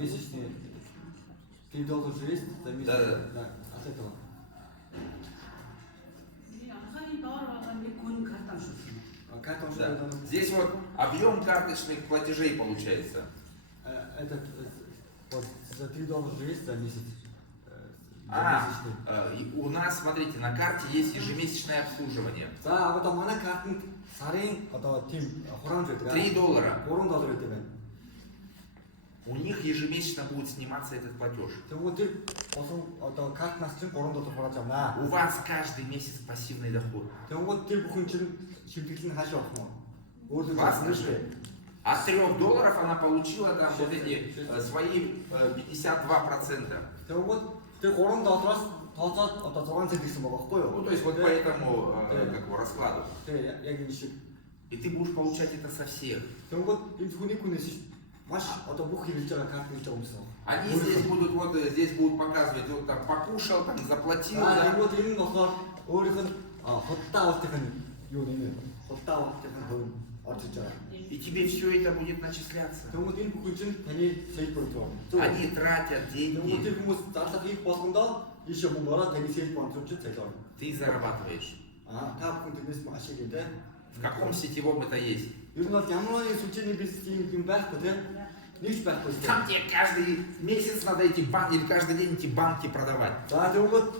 месячный $3 есть за месяц. Да. От этого. Карта уже Да. Здесь вот объем карточных платежей получается. этот вот за $3 есть за месяц. У нас, смотрите, на карте есть ежемесячное обслуживание. За одоо манай картанд сарын одоо тийм хураамж байдаг. $3. $3 гэдэг байна. У них ежемесячно будет сниматься этот платеж. Тэгвэл тэр болон одоо картнаас чинь $3 хурааж авнаа. У вас каждый месяц пассивный доход. Тэгвэл тэр бүхэн чинь шимтгэл нь хаашаа болох нь. Өөрөө Классно шүү же. дээ. От $3 она получила там вот эти свои 52%. Тэгвэл тэр $3-оос тооцоод одоо 6 цент гэсэн байгаа байхгүй юу? Ну то есть вот по этому как его раскладу. Тэг яг энэ шиг. И ты будешь получать это со всех. Тэгвэл энэ хүний хүнээс маш одоо бүх хэрэгж байгаа карт хийж байгаа юмсан. Они здесь будут вот здесь будут показывать вот там покушал, там заплатил. Тэгвэл энэ нь болохоор өөрийнх нь худалдаа авалтын юу нэмээ. Худалдаа авалтын хувь орж иж байгаа. И тебе все это будет начисляться. Тэгвэл энэ бүхэн чинь таны сейлбор руу. Они тратят Тэгвэл деньги. тэр хүмүүс зарлага хийх болгондоо ийшээ мөнгө ороод таны сейлбор руу чинь цайлаа. Ты зарабатываешь. Та бүхэн тэрнээс маш их юм те. В каком сетевом это есть? Ер нь бол ямар нэгэн сүлжээний бизнес юм байхгүй те. Нэгч байхгүй. Там тебе каждый месяц надо эти банки или каждый день эти банки продавать. За тэгвэл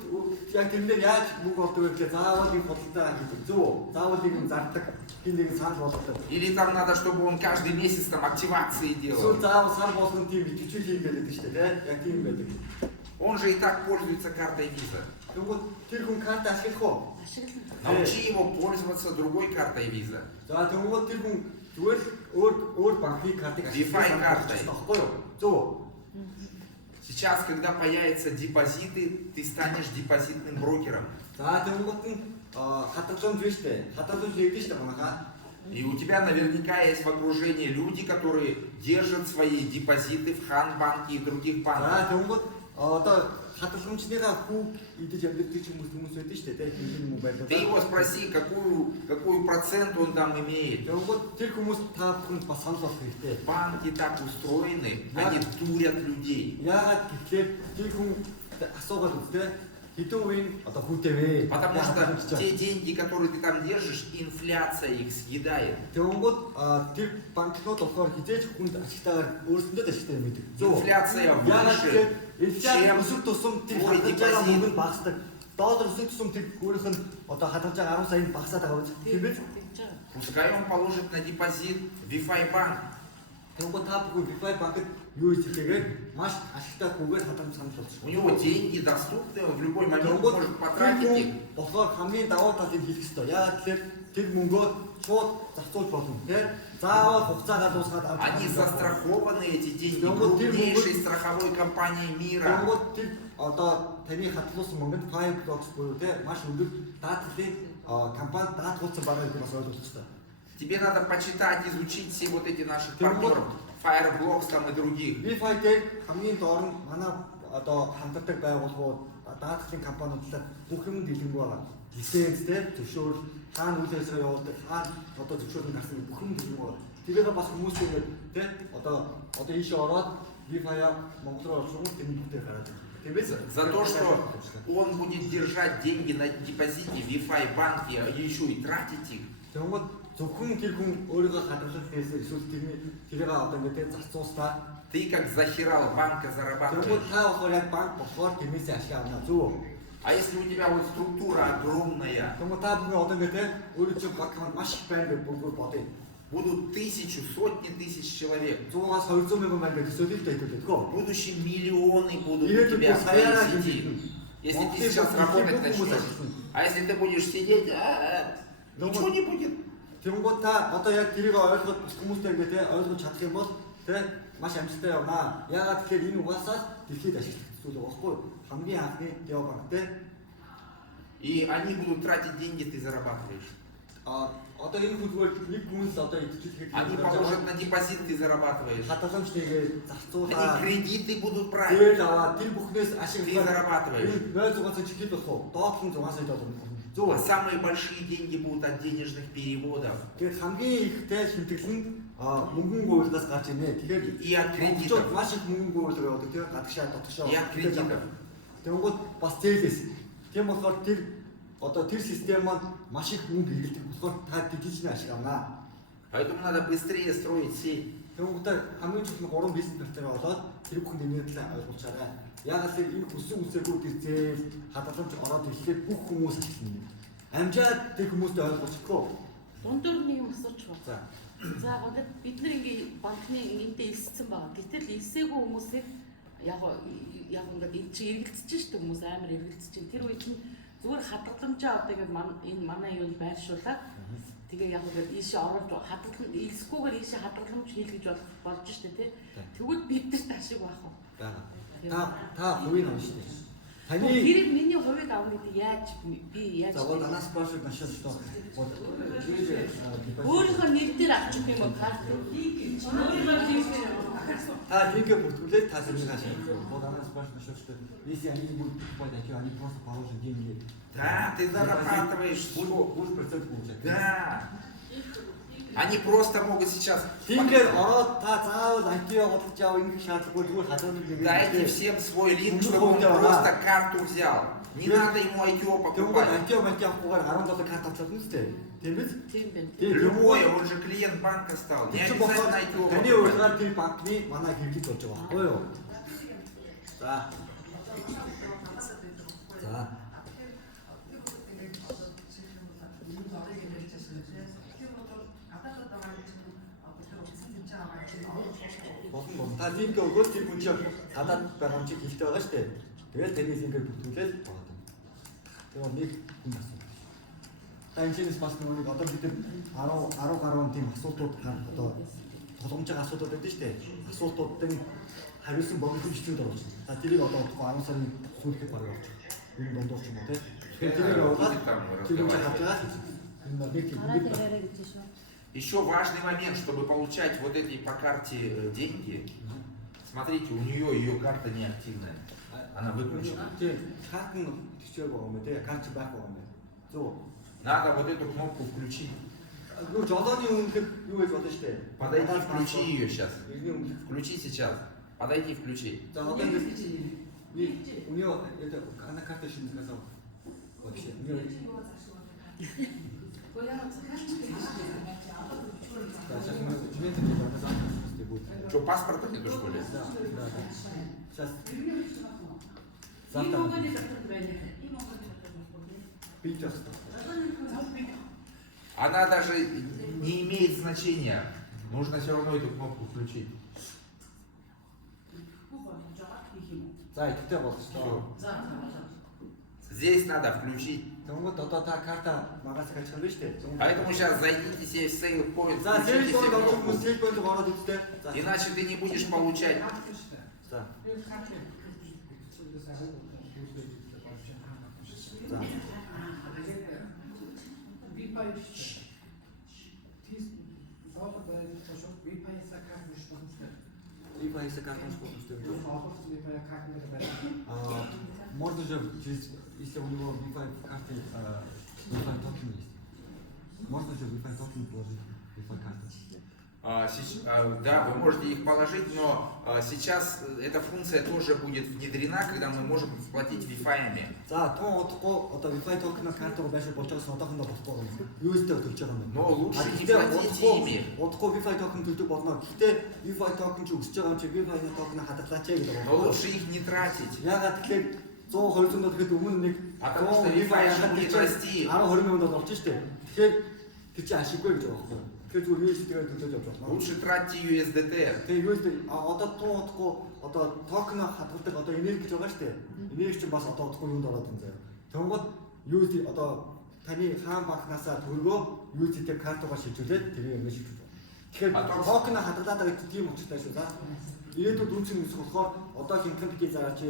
яг тэрнээр яаж мөнгө олдог вэ гэхээр заавал ийм худалдаа хийдэг. Зөв. Заавал ийм зардаг. Хин нэг санал болгодог. Или там надо, чтобы он каждый месяц там активации делал. Эсвэл заавал сар болгон тийм ичүүл юм байдаг шүү дээ. Яг тийм байдаг. Он же и так пользуется картой Visa. Тэгвэл тэр хүн карт ашиглах уу? Научи его пользоваться другой картой Visa. За тэгвэл тэр хүн зүгээр өөр банкны картыг картой. Баггүй юу? Зөв. Сейчас, когда появятся депозиты, ты станешь депозитным брокером. За тэгвэл нь хатгалуун биш дээ. Хатгалуун хийдэг шүү дээ манайхаа. И у тебя наверняка есть в окружении люди, которые держат свои депозиты в Ханбанке и других За банках. тэгвэл одоо хатгалуунчныхаа хүү идэж явдаг хүмүүс байдаг шүү дээ. Тийм юм байлаа. Ты его спроси, какую процент он там имеет. Тэгвэл тэр хүмүүс та бүхэнд бас санал болох хэрэгтэй. Банки так устроены, они дурят людей. Яагаад гэвэл тэр хүн асуугаад үзтээ хэдэн үеийн одоо хүүтэй вэ? Потому что те деньги, которые ты там держишь, инфляция их съедает. Тэгвэл тэр банкнууд болохоор хизээж хүнд ашигтайгаар өөрсөндөө ашигтай юм байдаг. Инфляция выше, чем өсөх тусам тэр хадгалж байгаа мөнгө нь багасдаг. Доллар өсөх тусам тэр өөрийнх нь одоо хадгалж байгаа 10 сая багасаад байгаа үз. Тийм биз? Пускай он положит на депозит Wi-Fi банк. Тэгвэл та бүхэн Wi-Fi банкд юу хийгээд маш ашигтай хүүгээр хадгалж санал болгож. У него деньги доступны, он в любой момент может потратить их. Болохоор хамгийн давуу талыг хийх ёстой. Яагаад тэгэхээр тэр мөнгөө шууд зарцуулж болно. Тийм? Заавал хугацаагаа дуусгаад авч. Они застрахованы, эти деньги, крупнейшей страховой компании мира. Тэгвэл тэр одоо таны хадгалсан мөнгөнд Fireblocks буюу тийм маш өндөр даатгалын компани даатгуулсан байгааг бас ойлгох ёстой. Тебе надо почитать, изучить все вот эти наших партнеров, Fireblocks там и других. Wi-Fi-тэй хамгийн доор нь манай одоо хамтардаг байгууллагууд даатгалын компаниудлаа бүх юм дэлгэнгүй байгаа. Лиценз тийм зөвшөөрөл хаана үйл ажиллагаа явуулдаг, хаана одоо зөвшөөрөл гарсан бүх юм дэлгэнгүй байгаа. Тэрийг бас хүмүүс ингэ тийм одоо ийшээ ороод Wi-Fi-а Монгол руу орсон юм тэний бүтээр гараад. За то, что он будет держать деньги на депозите в Wi-Fi банке и еще и тратить их. Тэгвэл зөвхөн тэр хүн өөрийгөө хадгалах гэсэн эсвэл тэрийг одоо ингээд зарцуулснаа ты как захирал банка зарабатываешь. Тэгвэл та болохоор яг банк болохоор тэрнээсээ ашиг авна зөв. А если у тебя вот структура огромная, тэгвэл та бүхэн одоо ингээд өөрөө чинь банк маш их байна гэж бүгд бодъё. будут тысячи, сотни тысяч человек. 100-аас 200 мянган байна гэж төлөвлөлтөй хэлдэг гоо. В будущем миллионы будут у тебя в своей сети. Если ты сейчас работать начнешь. А если ты будешь сидеть, ничего не будет. Тэгвэл та одоо яг тэрийг ойлгоход хүмүүстэй ингээд ойлгож чадах юм бол тэ маш амжилттай явна. Яагаад тэгэхээр энэ угаасаа дэлхийд ашиглах зүйл байгаа байхгүй юу? Хамгийн анхны Диобанк тэ. И они будут тратить деньги, ты зарабатываешь. Одоо энэ хүлгээр нэг хүн л одоо идэвхтэй они положат на депозит, ты зарабатываешь. Хадгаламжтайгээ зарцуулаад они кредиты будут брать. Тэгэл аваад тэр бүхнээс ашиг ты зарабатываешь. 0.6 чихэд болох уу? Доотлон 6 сая доллар. А самые большие деньги будут от денежных переводов. Тэгээд хамгийн ихтэй шимтгэл нь мөнгөн гуйлгаас гарч ирнэ. Тэгэхээр И от кредитов. маш их мөнгөн гуйлга явуулдаг тийм гадагшаа дотгошоо. И от кредитов. Тэнгууд бас зээлээс. Тийм болохоор тэр систем маань маш их мөнгө хэрэглэдэг болохоор та дижитал ашиглана. Поэтому надо быстрее строить сеть. Тэнгууд хамгийн чухал нь 3 бизнес партнер болоод тэр бүхэн нэмэгдлээ ойлгуулчаарай. Яг л энэ хүссэн үсээгүүдийг зээл хадгаламж ороод ирэхэд бүх хүмүүс ашиглана. Амжаад тэр хүмүүстэй ойлгуулчихгүй. Дундуур нэг юм асуучих уу? За. За ингээд бид нар ингээ банкны энэндээ элссэн байгаа. Гэтэл элсээгүй хүмүүсийг яг ингээд эн чинь эргэлцэж штэ хүмүүс амар эргэлцэж чинь. Тэр үед нь зүгээр хадгаламжаа одоо ингээд энэ манай юунд байршуулаад тэгээ яг ингээд ийшээ оруулж элсгүйгээр ийшээ хадгаламж хийлгэж болж штэ тий. Тэгвэл бид нарт ашиг байх уу? Та хувийн авна шүү дээ. Таны тэрийг миний хувийг авна гэдэг яаж би яаж за вот анаас бааш машин шүү дээ. Вот өөрийнхөө нэр дээр авчих юм уу карт? та линкээ бүртгүүлээд та сэрний хаашаа. Вот анаас бааш машин шүү дээ. Если они будут покупать, они просто положат деньги. Да, ты зарабатываешь. 10% получать. Да. Они просто могут сейчас... Линкээр ороод та заавал IQ бодож яав ингэ шаардлагагүй зүгээр хадгалж Дайте всем свой линк, чтобы он просто карту взял. Не надо ему IQ покупать. IQ авахгүйгээр 17 карт авчихсан шүү дээ. Тийм биз? Тийм байна. Любой, он же клиент банка стал. Не обязательно IQ Таны покупать. урьдгаар тэр банкны манай хэрэглэж болж байгаа байхгүй юу? За. За. Бохон та линк өгөөс тэр хүн чинь гадаад байгаа юм чи хэлтэй байгаа шүү дээ. Тэгэл тэрний линкээр бүртгүүлээд байгаа юм. Тэгээ нэг хүн асуу. Та энэ чинээс бас нэг одоо бид 10 гаруй тийм асуултууд одоо толгомж байгаа асуудал байдаг шүү дээ. Асуултуудын хариулсан богиномжтод орж байна. За тэрийг одоо 10 сарын сүүлдэд баг орж байна. Энэ дундуур ч юм уу тийм. Тэгэхээр тэрийг явуулаад тэр хүн харж байгаа. Еще важный момент, чтобы получать вот эти по карте деньги. Смотрите, у нее ее карта неактивная. Она выключена. Надо вот эту кнопку включить. Подойди, включи ее сейчас. Включи сейчас. Подойди, включи. У нее это она карта еще не сказала. Вообще. Что, паспорта нету, что ли? Да. Сейчас. Завтра. Она даже не имеет значения. Нужно все равно эту кнопку включить. Здесь надо включить. Поэтому сейчас зайдите себе в Sale Point, включите себе кнопку. Иначе ты не будешь получать. Можно же, если у него Wi-Fi карты, Wi-Fi токен есть. Можно же Wi-Fi токен положить Wi-Fi карты. Да, вы можете их положить, но сейчас эта функция тоже будет внедрена, когда мы можем платить Wi-Fi-ами. Но лучше не платить ими. Но лучше их не тратить. Потому что Wi-Fi будет расти. Лучше тратьте USDT. Тэгээ USD одоо токен хадгалдаг одоо энерги гэж байгаа шүү дээ. Энерги чинь бас одоо удахгүй юунд ороод байна заяа. Тэнгууд USD одоо таны хаан банкнасаа төгрөгөө USD-тэй картуугаар шилжүүлээд тэрийг ингэж шилжүүлж байна. Тэгэхээр токен хадгалаад байгаа гэдэг тийм учиртай шүү да. Ирээдүйд үнцэн өсөх болохоор одоо хинхэн битгий зараач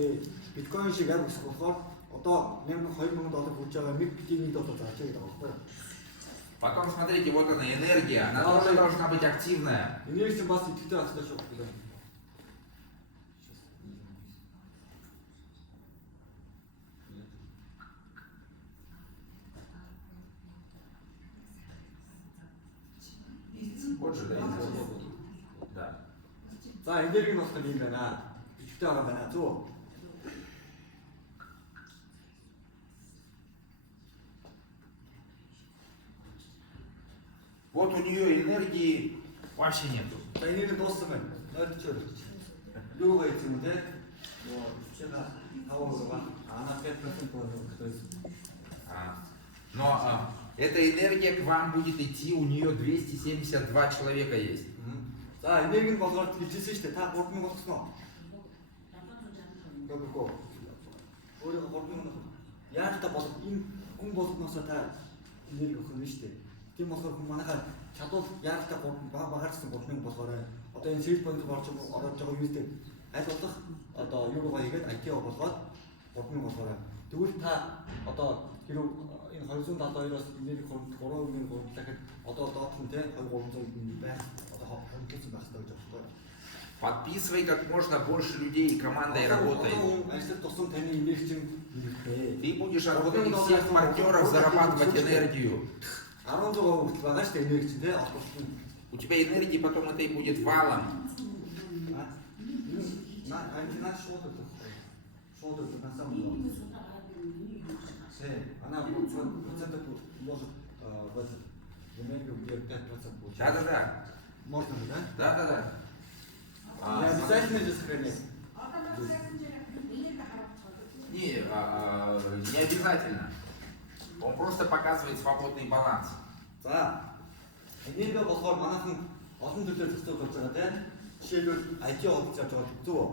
биткойн шиг яг өсөх болохоор одоо $1000-2000 хүрч байгаа $1 биткойн зараач гэдэг байгаа байхгүй юу? Потом смотрите, вот она энергия, она тоже должна быть активная. Энергия бас идэвхтэй хасдаг шүү дээ. Вот же, да, энергия. Да. За энерги нь болохоор юм байна. Бичгтэй байгаа байна. Зөв. Вот у нее энергии вообще нету. За энерги дууссан байна. Нойлчоор. Юу гэж юм те? Юу чига таваа она 5% то есть. Но эта энергия к вам будет идти, у нее 272 человека есть. За энерги нь болохоор хэлжсэн шүү дээ. Та 3000 болгосноо. Гэггүй. Өөрөө 3000 яаж та болох энэ хүн болгоноосоо та энерги өгөх нь шүү дээ. Тийм болохоор хүн манайхаа чадвал яаж та багаарсан 3000 болохоор одоо энэ сэл бонд орж байгаа юу гэдэг аль болох одоо юу байгаа хийгээд IT болгоод 3000 болохоор тэгвэл та одоо хэрэг энэ 272-оос энерги 3,000 гэхэд одоо доод нь те 2-300 байх одоо хөнгөлсөн байх хэрэгтэй гэж байна. Подписывай как можно больше людей и командой работай. Ты будешь от вот этих всех партнеров зарабатывать энергию. У тебя энергии потом это и будет валом. Она процентов может в этот энергию где 5% получить. Да. Можно, да? Да. Не обязательно же сохранять. Не обязательно. Он просто показывает свободный баланс. За. Энерги болохоор манайхан олон төрлөөр зохицуулж болж байгаа тийм. Жишээлбэл IT хот явж байгаа зүг.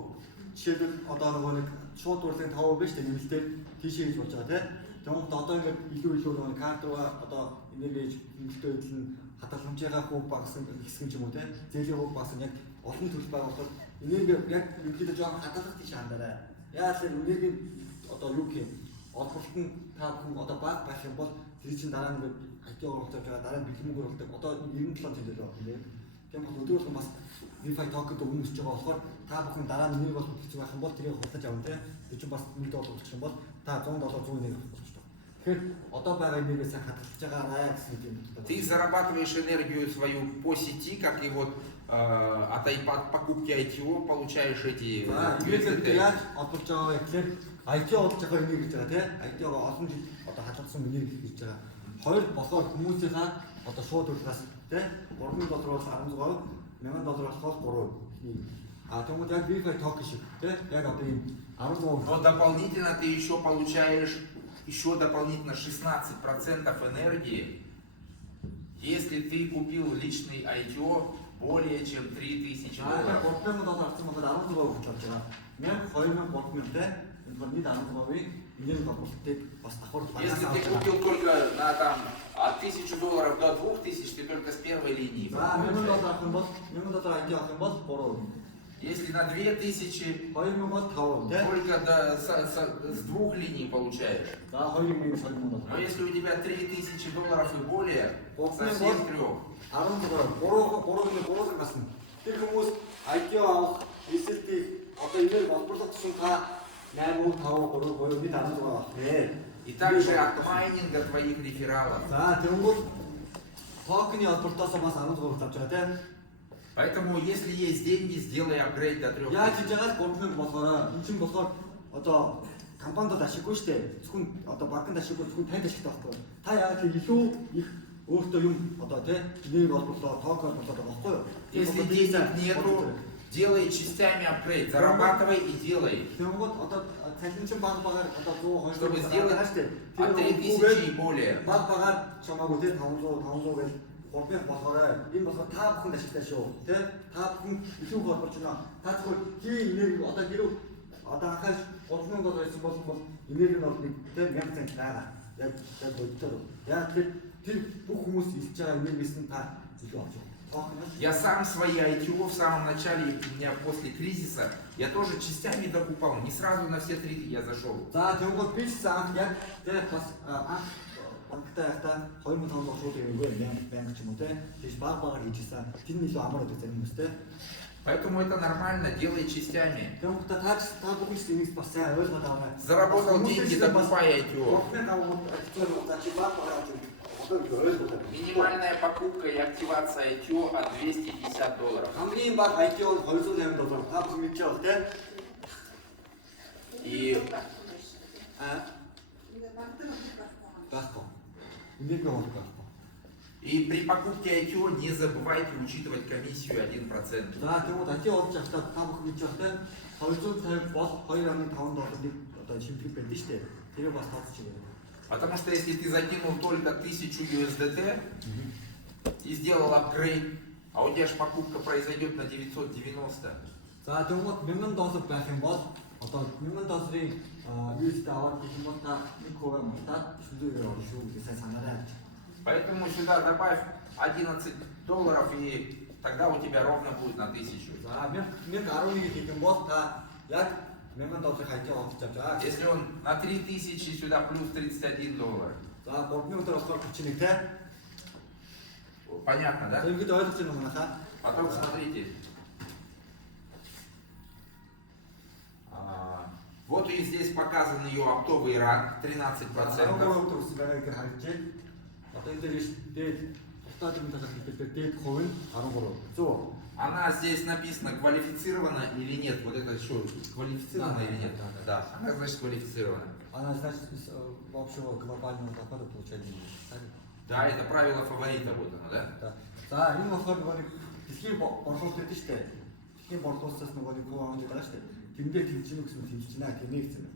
Жишээлбэл одоо нэг шууд урлагийн 5% биш тийм нэмэлтээр тийшээ хийж болж байгаа тийм. Тэгвэл одоо ингээд илүү нэг карт руу одоо энерги нэмэлтээр хөдлөн хадгаламжийнхаа хөв багсан хэсэг юм уу тийм. Зээлийн хөв багсан яг олон төрөл байгаа болохоор энерги яг ерөнхийдөө жоохон хадгалах тийш хандараа. Яаж л энерги одоо юу гэх юм олболт нь та бүхэн одоо баг байх юм бол тэр чинь дараа нь ингээд IT оруулж байгаа дараа нь бэлгэмэг оруулдаг одоо 97 төгрөг байна тийм. Тийм бол өдөртөө бас Wi-Fi token өмнөсч байгаа болохоор та бүхэн дараа нь нэг бол хэцүү байх юм бол тэрийг худалдаж авах тийм. Тэр чинь бас $1 болчих юм бол та $100 100 нэг авах болчих. Тэгэхээр одоо байгаа энергиээс хадгалж байгаарай гэсэн юм. Ты зарабатываешь энергию свою по сети, как и вот от покупки ITO получаешь эти. Яаж олболж байгаа вэ гэхээр IT олж байгаа энерги гэж байгаа тийм. IT-го олон жил одоо хадгалсан энерги гэж байгаа. Хоёр болохоор хүмүүсийнхаа одоо шууд урлагаас тийм $3,000 бол 16%, $1,000 болохоор 3%. Тэгвэл яг Wi-Fi token шиг тийм яг одоо ийм 16%. Но дополнительно ты еще получаешь дополнительно 16% энергии, если ты купил личный ITO более чем $3,000. Если ты купил только на там от $1,000 до $2,000, ты только с первой линии. Если на 2000, только с двух линий получаешь. Но если у тебя $3,000 и более, совсем трех. И также от майнинга твоих рефералов. Поэтому, если есть деньги, сделай апгрейд до 3. Яаж хийж байгаа л 3,000 болохоор энэ чинь болохоор одоо компанид ашиггүй шүү дээ. Зөвхөн одоо банкнд ашиггүй зөвхөн танд ашигтай байхгүй. Та яг л илүү их өөртөө юм одоо тий нэг олборлоо токен болоод байгаа байхгүй юу? Если денег нету, делай частями апгрейд, зарабатывай и делай. Тэгвэл одоо цалинчин багаар одоо 100 Чтобы сделать от 3000 и более. Багаар чамаагүй тий 500 гэж 3,000 болохоор энэ болохоор та бүхэнд ашигтай шүү тий та бүхэн илүү болж байна. Та зөвхөн хий энерги одоо хэрэг одоо анхааш 3,000 байсан бол энерги нь бол нэг тий 1000 цент байгаа. Яг бодтоо. Яг тэр бүх хүмүүс илж байгаа энергиэс нь та илүү авч байгаа. Я сам свои ITO в самом начале, у меня после кризиса, я тоже частями докупал, не сразу на все 3 я зашел. За тэгвэл би сам яг тий бас банктай та 2500 шууд өгөө банк ч юм уу тий багаар хийжсэн. Тэр нь илүү амар байдаг зарим хүмүүс тий. Поэтому это нормально, делай частями. Заработал деньги, докупай ITO. одоо ингэ ойлгох хэрэгтэй. Минимальная покупка и активация ITO от $250. Хамгийн бага ITO $250. Та бүхэн мэдж байгаа тийм. И Байхгүй. Энийг би хоног байхгүй. И при покупке ITO не забывайте учитывать комиссию 1%. За тэгвэл ITO орж явахдаа та бүхэн мэдж байгаа тийм. $250 бол $2.5-ыг одоо шимтгэл байдаг шүү дээ. Тэр бас тооцож байгаа. Потому что если ты закинул только 1000 USDT и сделал апгрейд, а у тебя же покупка произойдет на 990. За тэгвэл $1000 байх юм бол одоо $1000-ийн USD аваад гэх юм бол та 1% мартаад 900 орно шүү гэж сайн санаарай. Поэтому сюда добавь $11 и тогда у тебя ровно будет на 1000. За 1011 гэх юм бол та яг $1000 хайти авч авч байгаа. Если он на 3000 сюда плюс $31. За 3000 болохоор 31 те. Понятно, да? Тэгэхэд ойлгож байна уу манайхаа? Потом смотрите. Вот и здесь показан ее оптовый ранг 13%. 13% төгссөн байгаа гэж харагдаж байна. Одоо энэ дээр дээд тусдаа талаар хэлбэл дээд хувь нь 13%. Зөв. Она здесь написано квалифицирована или нет. Вот это еще квалифицирована или нет? Да. Она значит квалифицирована. Она значит общего глобального дохода получает деньги. Да, это правило фаворита, вот оно, да? Да. За энэ болохоор нөгөө нэг дэлхийн борлуулалт гэдэг шүү дээ. Дэлхийн борлуулалтаас нөгөө нэг хувь аваад байгаа шүү дээ. Тэндээ тэмцэнэ гэсэн тэмцэнэ гэнэ гэсэн.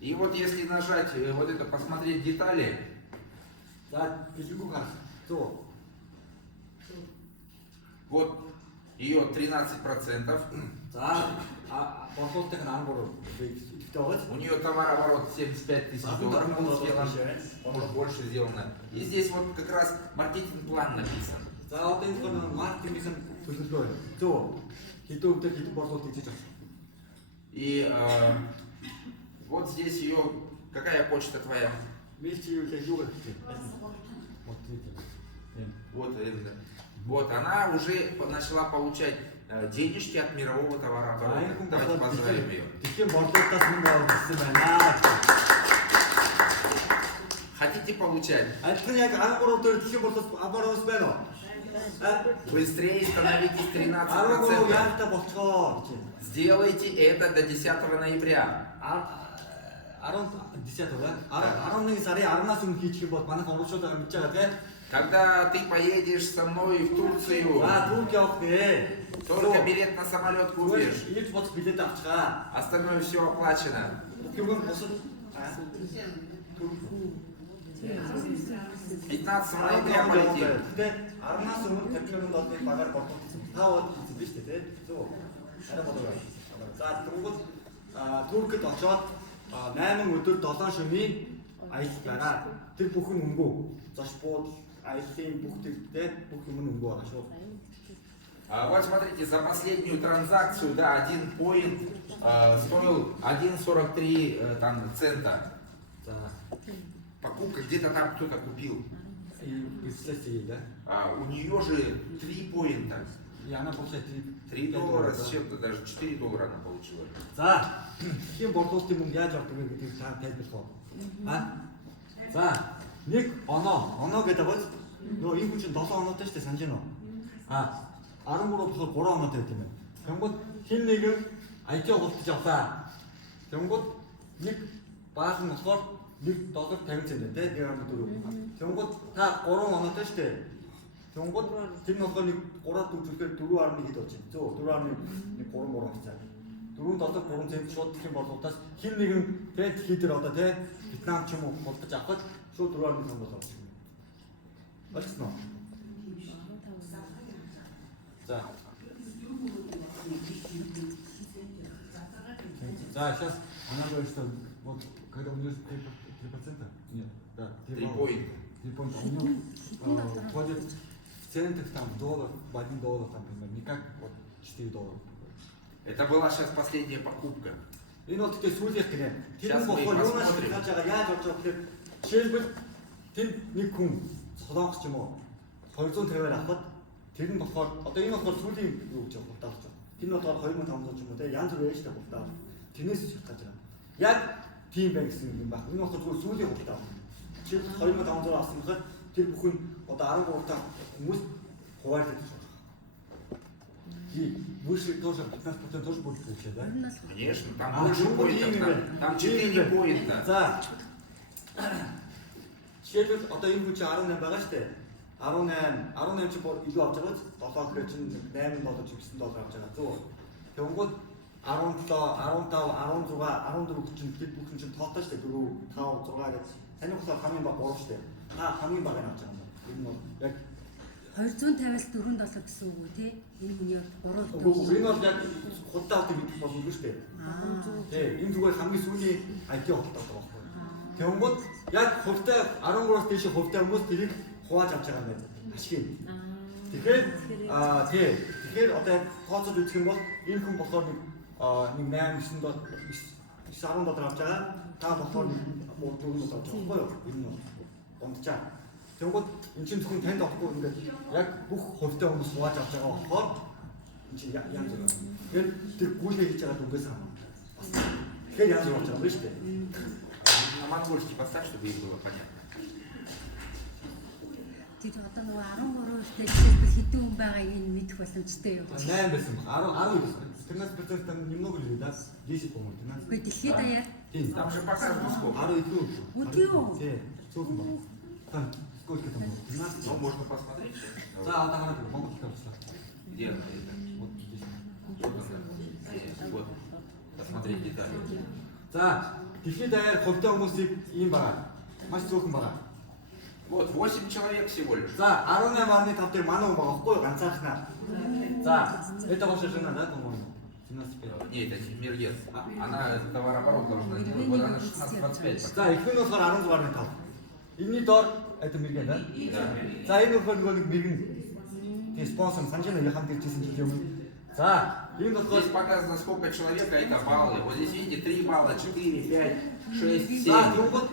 И вот если нажать вот это, посмотреть детали. За гэлгүй хар. Зөв. Вот ее 13%. За борлуулалтын 13%. Ихдээ байгаа. У нее товарооборот $75 000. Может больше сделано. И здесь вот как раз маркетинг-план написан. За одоо энэ бол маркетингийн төлөвлөгөө. Зөв. Хэдэн өвдөр хэдэн борлуулалт хийж байгаа. И вот здесь ее, какая почта твоя? Вот, вот она уже начала получать денежки от мирового товарооборота. Давайте поздравим ее. Хотите получать? Быстрее становитесь 13%. Сделайте это до 10 ноября. 11 сарын 10-наас өмнө хийчих юм бол манайх оруулаад байгаа мэдж байгаа тийм. Когда ты поедешь со мной в Турцию, только билет на самолет купишь. Остальное все оплачено. 15 ноября полетим. 10-наас өмнө $50,000 багаар борлуулсан. Таавал хийсэн биз дээ тийм. Арай болоо. За тэгвэл Туркид очоод 8 өдөр 7 шөнийн аялал байгаа. Тэр бүхэн өнгөө. Зоч буудал, аяллаа бүх тэгтэй бүх юм өнгөө байгаа шүү. Вот смотрите, за последнюю транзакцию, да, один поинт стоил 1,43 там цента. Покупка где-то там кто-то купил. У нее же 3 поинта. И она получает $3 с чем-то, даже $4 она получила. За, тийм борлуулалтын мөнгө яаж авдаг вэ гэдгийг та тайлбарлах уу? За, нэг оноо гэдэг бол нөгөө энэ хүн чинь 7 оноотой шүү дээ, санаж байна уу? 13 болохоор 3 оноотой байт юм байна. Тэнгууд хин нэгэн ITO хултаж авлаа. Тэнгууд нэг бааз нь болохоор $1.50 тийм $1.4. Тэнгууд та 3 оноотой шүү дээ. Тэнгууд тэр нь болохоор нэг 3-аад үзүүлэхээр 4.1 хэд болж байна. Зөв 4.1 хацаа. 4.3 цент шууд гэх юм бол удаас хин нэгэн тэгээд хийдэр одоо тийм Вьетнам ч юм уу хулгаж авахад шууд 4.1 болоо болчих юм. Болчихсон уу? За. За, сейчас она говорит, что вот когда у нее 3%, нет, да, 3 поинта. 3 поинта, у нее входит в центах там $1, в $1 там примерно, не как вот $4. Это была сейчас последняя покупка. Энэ бол тэгээ сүүлийнх гэнэ. Тэр Сейчас мы болохоор юунаас посмотрим. яаж байгаа яаж болж байгаа гэхээр жишээлбэл тэр нэг хүн солонгос ч юм уу 250-аар авахад тэр нь болохоор одоо энэ болохоор сүүлийн юу гэж бодож байгаа. Тэр нь болохоор 2500 ч юм уу те янз бүр байж та болтаа. Тэрнээс шалтгаалж байгаа. Яг тийм байх гэсэн юм байна. Энэ болохоор зүгээр сүүлийн хурдаа. Чи 2500 авсан гэхэд тэр бүхэн одоо 13 та хүмүүс хуваарлаж байгаа. И выше тоже 15% тоже будет получать, да? Конечно, там больше поинтов, там 4 поинта. За. Жишээлбэл одоо энэ хүн чинь 18 байгаа шүү дээ. 18 чинь илүү авч байгаа ч 7 гэхээр чинь $8 ч $9 авч байгаа. Зөв. Тэгэнгүүт 17, 15, 16, 14 чинь тэр бүхэн чинь тоотой шүү дээ. 4, 5, 6 гэж. Таны болохоор хамгийн бага 3 шүү дээ. Та хамгийн багыг авч байгаа юм байна. Энэ бол яг 250-аас 4-7 гэсэн үг үү тий? Энэ хүний бол 3 үгүй энэ бол яг худалдаа авдаг мэдэх боломжгүй шүү дээ. Тий, энэ зүгээр хамгийн сүүлийн IT худалдаа байгаа байхгүй. Тэгэнгүүт яг хувьтай 13-аас дээш хувьтай хүмүүс тэрийг хувааж авч байгаа юм байна. Ашиг. Тэгэхээр тэгэхээр одоо тооцоод үзэх юм бол энэ хүн болохоор нэг 8 $9 $10 авч байгаа. Та болохоор $4 авч байгаа байхгүй юу? Энэ нь дундчаа. Тэгвэл эн чинь зөвхөн танд авахгүй ингээд яг бүх хувьтай хүмүүс хувааж авч байгаа болохоор эн чинь янз бүр. Тэгэхээр тэр гүйлгээ хийж байгаа дүнгээс хамаарна. Тэгэхээр янз бүр болж байгаа юм байна шүү дээ. На монгольский поставь, чтобы им было понятно. Тэр одоо нөгөө 13-т жишээлбэл хэдэн хүн байгааг нь мэдэх боломжтой юу? 8 байсан. 10 байсан. 13% там немного людей, да? 10, по-моему, 13. Гэхдээ дэлхийд даяар Там же показывают сколько. 12. Өдөө. Тий. Цөөхөн баг. Там сколько там? 12. Ну, можно посмотреть. За, одоо хараад Монгол хэлтэй болчихлоо. Где она? Вот здесь. Вот. Посмотреть детали. За, дэлхийд даяар хувьтай хүмүүсийг ийм байгаа. Маш цөөхөн байгаа. Вот, 8 человек всего лишь. За, 18.5 дээр манай хүн байгаа байхгүй юу? Ганцаархнаа. За, это ваша жена, да, по-моему? 17. Нет, это не Миргец. Она товарооборот должна делать. Вот она 16-25. За, их нь болохоор 16.5. Энэний доор это мэргэн, да? Да. За, энэ болохоор нэг мэргэн. Тэгээ спонсор санаж байна яхан дэрчсэн жил юм. За, энэ болохоор Здесь показано сколько человек, а это баллы. Вот здесь видите 3 балла, 4, 5, 6, 7. за, тэгвэл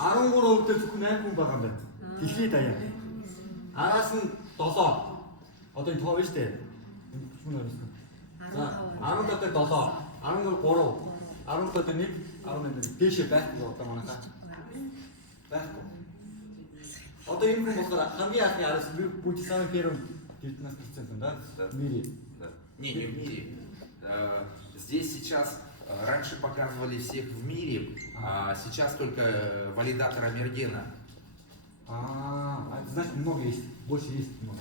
13% дээр зөвхөн 8 хүн байгаа юм байна. Дэлхийд даяар. Араас нь 7. Одоо энэ тоо биш үү? Хүн байна. За, 17 дээр 7, 13, 17 дээр 1, 18 дээр дээшээ байхгүй одоо манайхаа. Байхгүй. Одоо энэ хүн болохоор хамгийн анхны араас бүгд самын первым 19% да? В мире. Да. Не в мире. Здесь сейчас раньше показывали всех в мире, а сейчас только валидатор Амергена. Это значит много есть, больше есть много.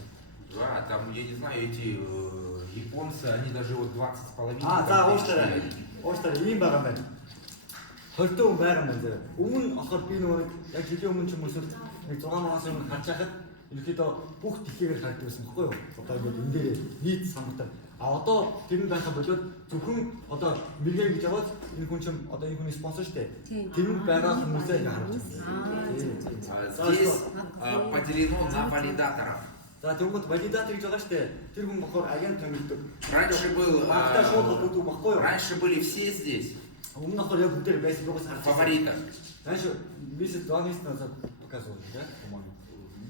Да, там, я не знаю, эти японцы, они даже вот 20,5. За, ууштай ийм байгаа юм байна. Хортой хүн байгаа юм байна. Өмнө болохоор би нөгөө яг жилийн өмнө ч юм уу нэг 6 моноос өмнө харж байхад ерөөхдөө бүх дэлхийгээр харагддаг байсан байхгүй юу? Одоо ингээд энэ дээр нийт самбартаа. Одоо тэр нь байхад болоод зөвхөн одоо мэргэн гэж аваад энэ хүн чинь одоо энэ хүний спонсор шүү дээ. Тэр нь байгаа хүмүүсээ ингээд харж байна. Здесь поделено на валидаторов. За тэгвэл валидатор гэж байгаа шүү дээ. Тэр хүн болохоор агент томилдог. Раньше были все здесь. Өмнө нь болохоор яг бүгдээр байсан байгаас харж. Фаворита. Раньше месяц 2 месяца назад показывали, да, по-моему?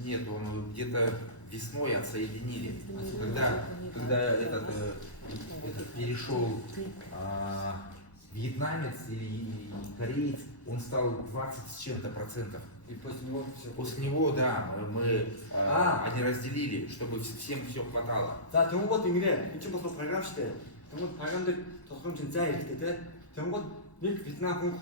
Нет, он где-то весной отсоединили. Когда этот перешел вьетнамец или кореец, он стал 20 с чем-то процентов. И после него все. После него, да, они разделили, чтобы всем все хватало. За тэгвэл ингэрээ энэ чинь бас програм шүү дээ. Тэгвэл програм дээр тохиромжтой зай хэрэгтэй те. Тэгвэл нэг Вьетнам хүн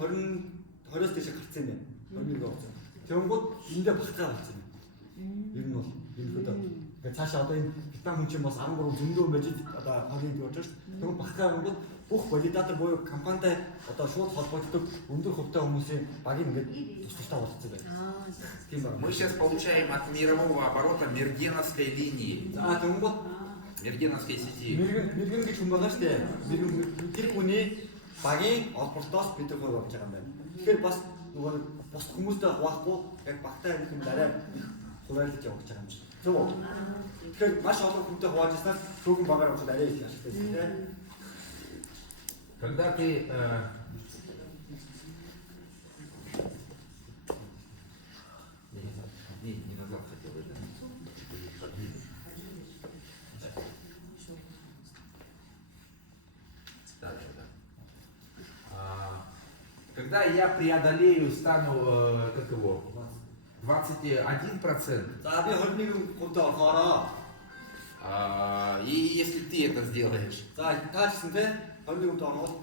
20-оос дээш гарцсан юм байна. 21 болсон. Тэгвэл эндээ багтаа болсон юм. Ер нь бол ерөнхийдөө ингээд цаашаа одоо энэ Вьетнам хүн чинь бас 13 зөндөө байж одоо 20-д явж шүү дээ. Тэгвэл багтаа бол бүх валидатор буюу компанитай одоо шууд холбогддог өндөр хувьтай хүмүүсийн баг ингээд тусдаа болцсон байна. Мы сейчас получаем от мирового оборота мергеновской линии. Мергеновской сети. Мэргэн гэж хүн байгаа шүү дээ. Мэргэн тэр хүний багийн олболтоос бид хоёр болж байгаа юм байна. Тэгэхээр бас нөгөө бус хүмүүстэй хуваахгүй яг багтаа энэ хүн дараа их хуваарлаж явж байгаа юм чинь. Зөв үү? Тэгэхээр маш олон хүнтэй хувааж ирснээр цөөхөн багаар учраас арай их ашигтай юм тийм. Когда ты не назад хотел, когда я преодолею, стану, 21%. За би 21%-д орохоороо. И если ты это сделаешь, За та ч гэсэн те 21%-д ороход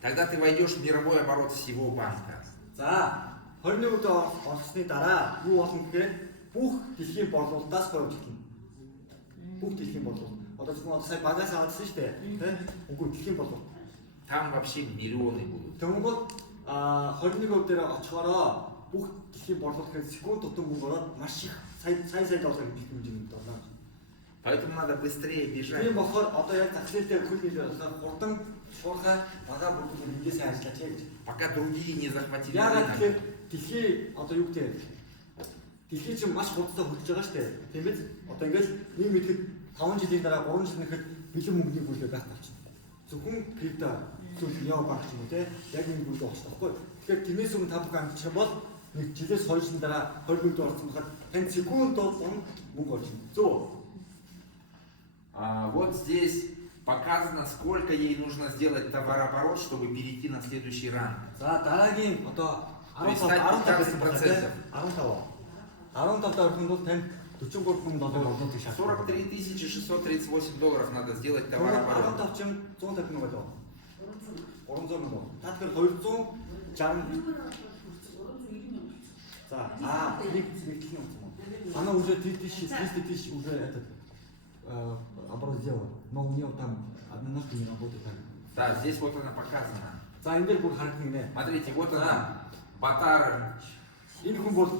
тогда ты войдешь в мировой оборот всего банка. за 21%-д орсны дараа юу болно гэхээр бүх дэлхийн борлуулалтаас хойж эхэлнэ. Бүх дэлхийн борлуулалт. Одоо зөвхөн сая багаас авчихсан шүү дээ. Тэ? Үгүй дэлхийн борлуулалт. Там вообще миллионы будут. Тэнгүүд 21% дээр очихороо бүх дэлхийн борлуулалт гэхэд секунд тутам мөнгө ороод маш их сая доллар гэж хэмжээнд болно. Поэтому надо быстрее бежать. Тийм болохоор одоо яг захлын дээр хөл нийлээ болохоор хурдан шуурхай бага бүрдүүл эндээс ажиллаж гэж. Пока другие не захватили Яагаад рынок. тэгэхээр дэлхийн одоо юу гэдэг дэлхийн чинь маш хурдтай хөгжиж байгаа шүү дээ. Тийм биз? Одоо ингээл нэг мэдэхэд 5 жилийн дараа 3 жил нэхэд бэлэн мөнгөний бүлэг гах тавьчихна. Зөвхөн крипто зүйл яв баг ч юм уу те яг энэ бүлэг болчихсон байхгүй. Тэгэхээр тэрнээс өмнө та бүхэн амжилчих бол нэг жилээс 2 жилийн дараа 20 мөнгө орсон бахад тань секундод мөнгө орж ирнэ. Зөв. Вот здесь показано, сколько ей нужно сделать товарооборот, чтобы перейти на следующий ранг. За дараагийн одоо 15 гэсэн байна те 15 орохын тулд тань 43,000 доллар орлуулах шаардлага. 43 638 долларов надо сделать товарооборот. 15 чинь 150 мянга болоо. 300 мянга. Та тэгэхээр 260. За нэг хэлний юм. Она уже 300 уже этот оборот сделала. Но у нее там одноножка не работает. Да, здесь вот она показана. За энэ дээр бүр харагдана нэ. Смотрите, вот она, Батар. Энэ хүн бол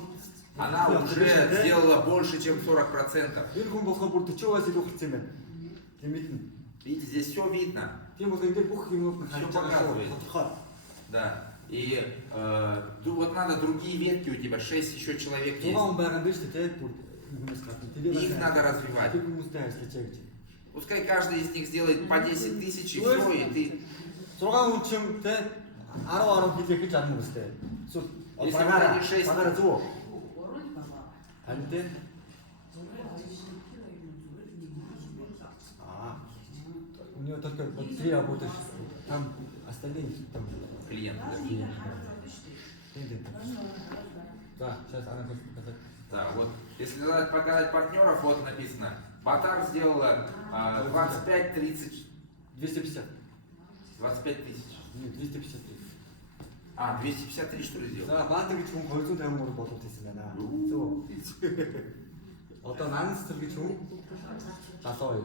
Она уже сделала больше, чем 40%. энэ хүн болохоор бүр 40%-аас илүү гарсан юм байна. Тийм мэднэ. Видите, здесь все видно. Тийм бол энэ дээр бүх юмуд нь харж байгаа тодорхой. Да. И вот надо другие ветки у тебя, 6 еще человек есть. Зургаан байгаа юм биш үү те? Бүр хүмүүс гадна. Их надо развивать. Тэр хүмүүстэй ажиллаж гэж. Пускай каждый из них сделает по 10 тысяч и все, и ты... 6 хүн чим те 10 хэлээ гэж арна үстэй. Эсвэл багаараа зүг. Харин те у нее только вот 3 работы, там остальные там Клиенты. Да, сейчас она хочет показать. Да, вот. Если надо показать партнеров, вот написано. Батар сделала 25-30... 250. 25 тысяч. Нет, 253. 253 что ли сделал? За, Баатар гэж хүн 250 мөр болоод хэлсэн байна. Зөв. Одоо Нанс гэж хүн 72.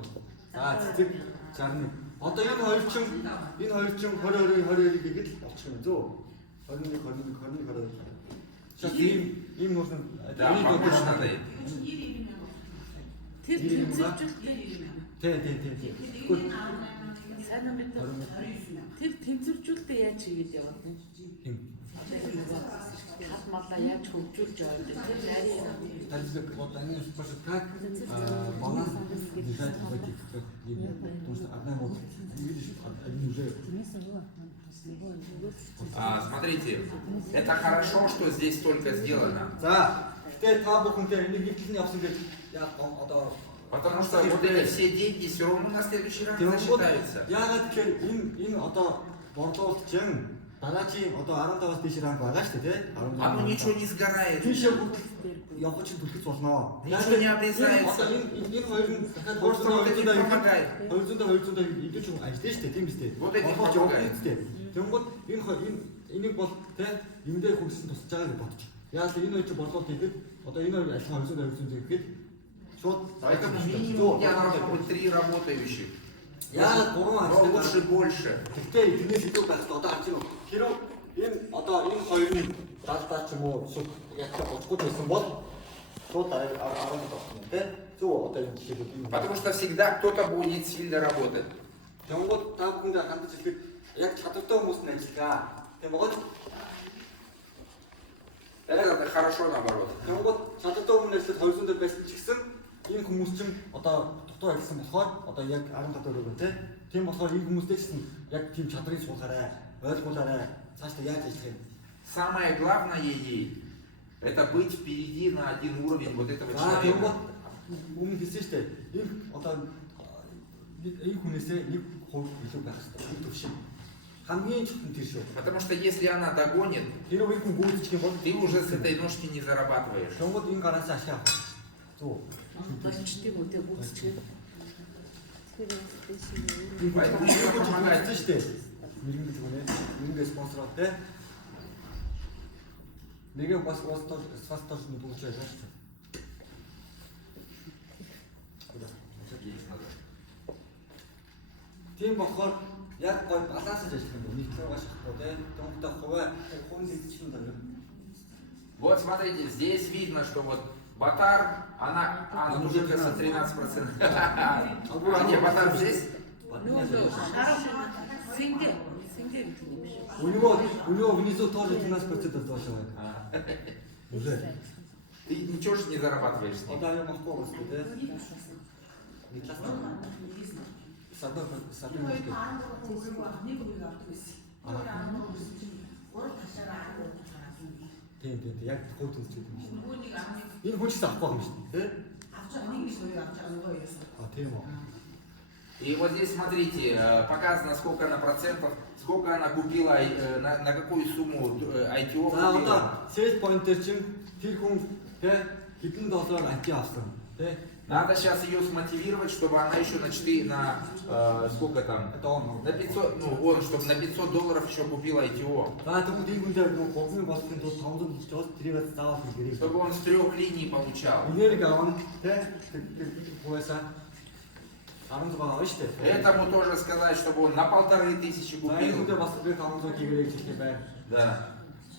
За, цэцэг 61. Одоо энэ хоёр чинь 20 гэхэд болчих юм зөв. 21 22. Сейчас им нужно Да, помочь надо им. Тэр тэнцвэржүүлэлт Тэгвэл сайн мэд тэр тэнцвэржүүлэлтээ яаж хийгээд яваад вэ? Хат малаа яаж хөгжүүлж яваад вэ? Тэр нарийн так вот они спрашивают, как баланс держать в этих деньгах. Потому что одна вот, видишь, они уже... Смотрите, это хорошо, что здесь столько сделано. За, теперь та бүхэнтэй энийг ихлэн явсан гэж яа одоо Потому что вот эти все деньги все равно на следующий ранг засчитаются. яагаад тэгэхээр энэ одоо борлуулалт чинь дараачийн одоо 15-аас дээш ранг байгаа шүү дээ, тэ? Оно ничего не сгорает. Тийшээ хүртэл явах чинь түлхэж болно. Ничего не обрезается. Энэ хоёр нь дахиад Просто вот эти помогает. 200 идэж юм ажиллаж шүү дээ, тийм биз дээ. Вот эти Борлуулж помогает. явах дээ. Тэнгууд энийг бол тэ энэ дээр хүрсэн тусаж байгаа гэж бодчих. Яагаад энэ хоёр чинь борлуулалт хийхэд одоо энэ хоёр ажиллах 200 гэхэд шууд Поэтому минимум у тебя должно быть 3 работающих. яагаад 3 Но ажил лучше больше. Гэхдээ тэрнээс илүү байхад одоо харж байна уу? Хэрв энэ одоо энэ хоёр нь даалдаа ч юм уу шууд яг оцгод байсан бол шууд 10 болсон тийм зөв одоо энэ жишээлбэл энэ Потому что всегда кто-то будет сильно работать. Тэнгууд та бүхэндээ хандаж хэлэхэд яг чадвартай хүмүүс нь ажиллагаа. Тийм богод Это хорошо наоборот. тэнгууд чадвартай хүмүүс ажиллаад 200 дээр байсан ч гэсэн энэ хүмүүс чинь одоо дутуу ажилласан болохоор одоо яг 15 төгрөг байна тийм болохоор энэ хүмүүстэй ч гэсэн яг тийм чадрыг суулгаарай, ойлгуулаарай. Цаашдаа яаж ажиллах юм? Самое главное ей это быть впереди на один уровень вот этого За человека. тэнгууд өмнө хэлсэн шүү дээ. Энэ одоо энэ хүнээсээ 1% илүү байх хэрэгтэй. Энэ төвшин. хамгийн чухал тэр шүү. Потому что если она догонит, Тэр үед хүн гүйцэх юм бол ты уже с этой ножки не зарабатываешь. Тэнгүүд энэ гараас ашиг авах. Зүг. Болчтыг үдэ гүйцэтгэв. Поэтому нужно помогать. шүү дээ. Мэрэгэн гэж үнэ. Мэрэгэн спонсороо те. Нэгэ бас спонсор нь дүүж байгаа шүү дээ. Тийм болохоор яг гой балансаж ажиллах юм байна. Нийтлэг гашихгүй те. Тэнгүүдээ хувийн эзэчийн даа. Вот смотрите, здесь видно, что вот Батар, она уже кажется 13%. А где Батар здесь? У него внизу тоже 13% должно быть. Уже. Ты ничего же не зарабатываешь с ним. Да, я могу вас да? С одной ножкой. Тийм. Яг хувь төвчтэй юм шиг. Энэ хүн ч авахгүй юм шиг, тий? Тийм үү. И вот здесь смотрите, показано сколько она процентов, сколько она купила, на какую сумму ITO За купила. одоо sales point дээр чинь тэр хүн тий хэдэн доллар ITO авсан, тий? Надо сейчас ее смотивировать, чтобы она еще сколько там? Это он. На 500, чтобы на $500 еще купила ITO. За тэгвэл энэ хүн дээр нөгөө гогны болохын тулд 500 гэж бас тэрийг заавал хийгэрээ. Чтобы он с 3 линий получал. Энерги авна, тий? Хуясаа 16 авна шүү дээ. Этому тоже сказать, чтобы он на 1500 За энэ хүн дээр купил. бас 500 хийгэрээ гэж хэлэх байна. Да.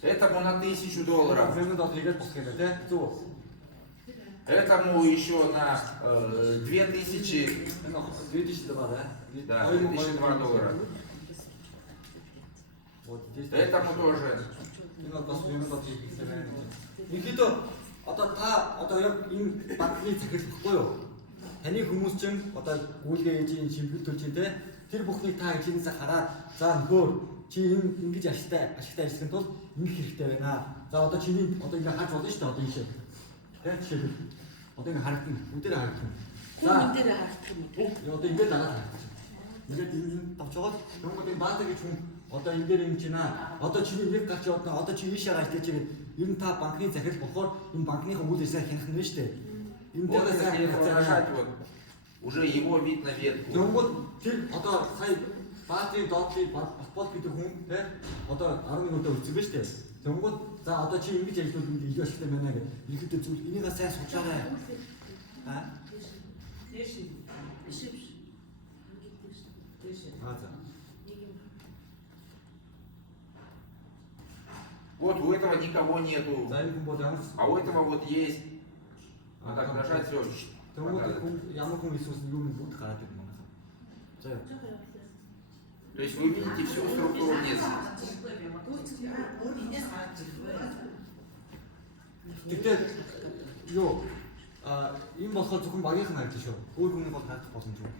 Этому на $1000. $1000 хийгээд босох юм байна, тий? Зүг. Этому еще на 2000. Энэ 2000 доллар, Да, $2002. Вот здесь. Этому тоже. Энэ бас $1000 хийх байна. Инхийдөө одоо яг энэ банкны захирал баггүй юу? Таны хүмүүс чинь одоо гүйлгээ ээж ин шимбэл төлж ин те тэр бүхнийг та чинээсээ хараад за нөхөр чи ингэж ашигтай ажиллахын тулд ингэх хэрэгтэй байна. За одоо чиний одоо ингэ харж болно шүү дээ одоо ийшээ. Тэ жишээлбэл одоо ингэ харагдана. Бүгдээрээ харагдана. Хүн дээр харагдах юм те. Одоо ингэ дагаад харагдана. Ингээд энэ тавчгаад нөгөө энэ баатар гэж хүн одоо энэ дээр юм чинь одоо чиний нэг гарч явдаа одоо чи ийшээ гарч тийч ер нь та банкны захирал болохоор энэ банкныхаа үйл ажиллагааг хянах нь шүү дээ. Вот если выражать, вот, уже его видно ветку. Тэнгүүд тэр одоо сая баатрийн доотлыг батбол гэдэг хүн те одоо 11 өдөө үзсэн ба штэ. Тэнгүүд за одоо чи ингэж ажиллавал ингэ илүү ашигтай байна гэдэг. Ирэхдээ зүйл энийг сайн судлаарай. Вот у этого никого нету, За энэ хүн бол ямар а у этого вот есть. Вот так нажать, все. тэнгүүд хүн ямар хүн Иесус юу нэг бүгд гараад ирнэ манайхаа. За яа. То есть вы видите всю структуру вниз. Тэгтээ юу энэ болохоор зөвхөн багийнхан харж шүү. Өөр хүний бол харах боломжгүй.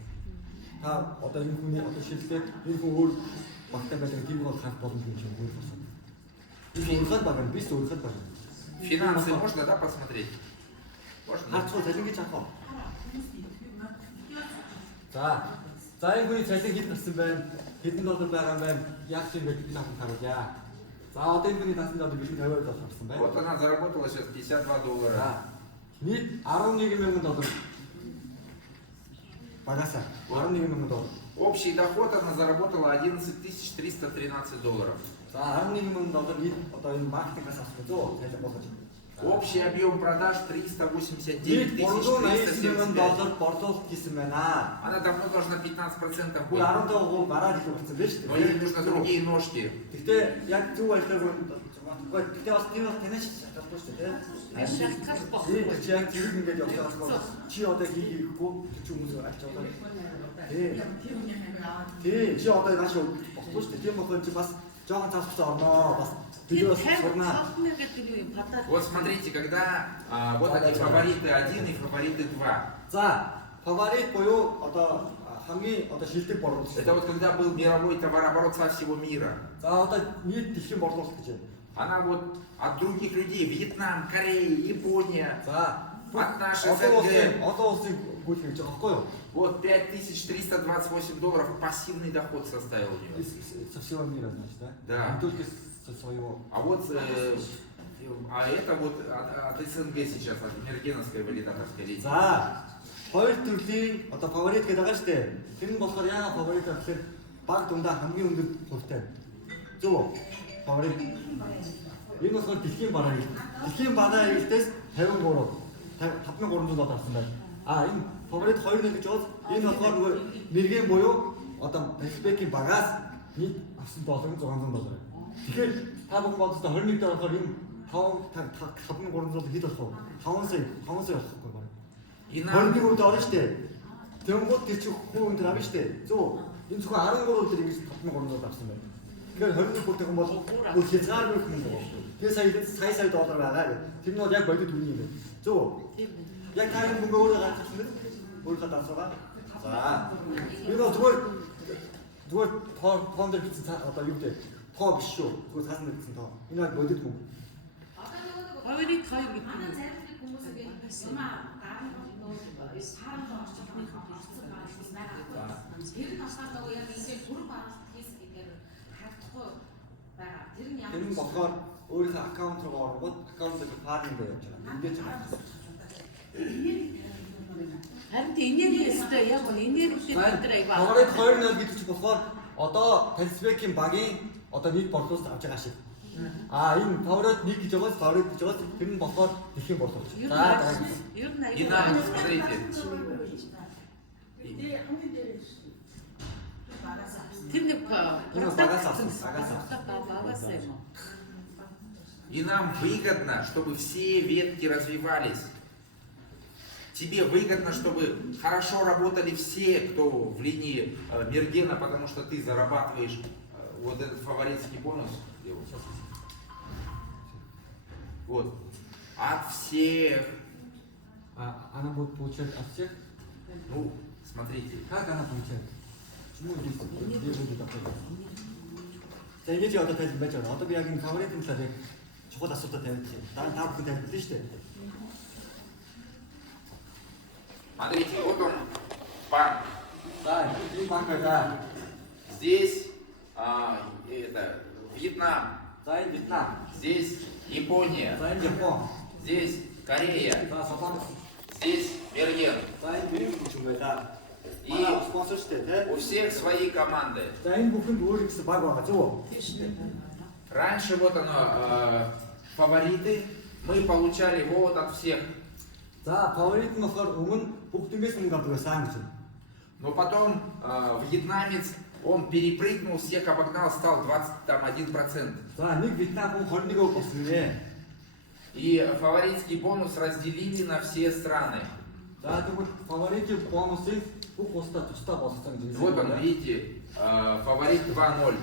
Та одоо энэ хүний одоо шилдэг энэ хүн өөр багтай байдаг тийм бол харах боломжгүй юм шиг өөр болсон. Энэ урхад баг нь биш урхад баг. Финансы можно, да, посмотреть? Можно? Харцгүй цалин гэж авах. За энэ хүний цалин хэд гарсан байна? Хэдэн доллар байгаа юм байна? Яг ч ингэж би тавхан харуулъя. За одоо энэ хүний дасан доллар биш $50 гарсан байна. Вот она заработала сейчас $52. Нийт $11,000. Багасаа $11,000. Общий доход она заработала $11,313. За $11,000 нийт одоо энэ маркетингээс авсан зөө цалин болгож. Общий объем продаж $389 $389,000 350. борлуулалт хийсэн байна. Она давно должна 15% Бүр быть. 15% гараад илүү болсон байна шүү Но дээ. ей нужны другие ножки. Гэхдээ яг зөв ажиллаагүй гэхдээ бас тийм бас танаас шалтгаалтай шүү дээ. Шалтгаал болох. Чи яг зэрэг ингэж явж байгаа чи одоо хийхгүй чи хүмүүс алж байгаа. Тий, чи одоо нааш болохгүй шүү дээ. Тийм болохоор чи бас жоохон цавцсан орноо бас видео сурнаа. Вот смотрите, когда вот они фавориты 1 и фавориты 2. За, фаворит буюу одоо хамгийн одоо шилдэг борлуулалт. Это вот когда был мировой товарооборот со всего мира. За одоо нийт дэлхийн борлуулалт гэж байна. Она вот от других людей, Вьетнам, Корея, Япония, За, от наших олон СНГ. улсын гүйлэх гэж байгаа байхгүй юу? Вот $5328 пассивный доход составил у него. Совсем мира, значит, да? Да. Не только со своего. А вот а это вот от СНГ сейчас, от Мергеновской валидаторской линии. За, хоёр төрлийн одоо фаворит гэдэг байгаа шүү дээ. Тэр нь болохоор яа фаворит гэхээр баг дундаа хамгийн өндөр хувьтай. Зөв үү? Фаворит. Энэ болохоор дэлхийн бараа ил. Дэлхийн бараа илтээс 53 5300 авсан байна. А энэ фаворит 2-1 гэж бол энэ болохоор нөгөө мэрэгэн буюу одоо Пасификийн багаас нэг авсан доллар нь $600. Тэгэхээр та бүхэн бодсоо 21 дээр болохоор энэ 5300 хэд болох вэ? 5 сая болохгүй байна. Энэ 21 үед орно шүү дээ. Тэнгууд тэр чинь хүү өндөр авна шүү дээ. Зөв. Энэ зөвхөн 13 дээр ингэж 5300 авсан байна. Тэгэхээр 21 бүртэх юм бол бүр хязгааргүй юм байна. Тэгээ сая доллар байгаа гэх. Тэр нь бол яг бодит үний юм байна. Зөв. Яг та энэ мөнгө өөрөө гаргасан мэт өөрөө дансгаа. За. Энэ бол зүгээр тоон дээр бичсэн одоо юу гэдэг тоо биш шүү. Зүгээр цаасан дээр бичсэн тоо. Энэ бол бодит мөнгө. Хоёрыг хоёр гэдэг юм. хүмүүс ингээд юмаа гарна нөө саард орчихны орцсон байгаа. Тэр нь болохоор яг ингээд бүрэн баралт хийх гэдэг харагдахгүй байгаа. Тэр нь ямар болохоор өөрийнхөө аккаунт руу ороод аккаунтыг фарминг хийж байгаа. Ингээд ч байгаа. Харин энерги яг энерги дээр аяга. Фаворит 2-0 гэдэг чинь болохоор одоо Пасификийн багийн одоо нийт борлуулалт авч байгаа шиг. А энэ фаворит 1 гэж байгаа фаворит гэж байгаа тэр нь болохоор дэлхийн борлуулалт. За ер нь И нам, смотрите. Тэр нэг багаас авсан. И нам выгодно, чтобы все ветки развивались. Тебе выгодно, чтобы хорошо работали все, кто в линии Мергена, потому что ты зарабатываешь вот этот фаворитский бонус. Вот. От всех. А она будет получать от всех? Ну, смотрите. Как она получает? Почему здесь где будет такое? За ингэж одоо тайлбар байж байгаа. Одоо би яг энэ фаворитын талаар яг чухал асуудал тавьдаг юм. Та бүхэн тайлбарлая шүү дээ. Смотрите, вот он, банк. За, энэ банк байгаа. Здесь это Вьетнам. За, энэ Вьетнам. Здесь Япония. За, энэ Япон. Здесь Корея. За, Солонгос. Здесь Мерген. За, энэ Бэрийн хүн байлаа. И спонсор шүү дээ, у всех свои команды. За, энэ бүхэнд өөр гэсэн баг байгаа зөв үү? Раньше вот оно, фавориты, мы получали вот от всех. За, фаворит нь болохоор өмнө бүх түмээс мөнгө авдаг байсан гэж. Но потом вьетнамец, он перепрыгнул, всех обогнал, стал 21%. За, нэг Вьетнам хүн 21% болсон нэ. И фаворитский бонус разделили на все страны. За, тэгвэл фаворитын бонусыг бүх улсад тусдаа болгосон гэж. Вот он, видите, фаворит 2-0.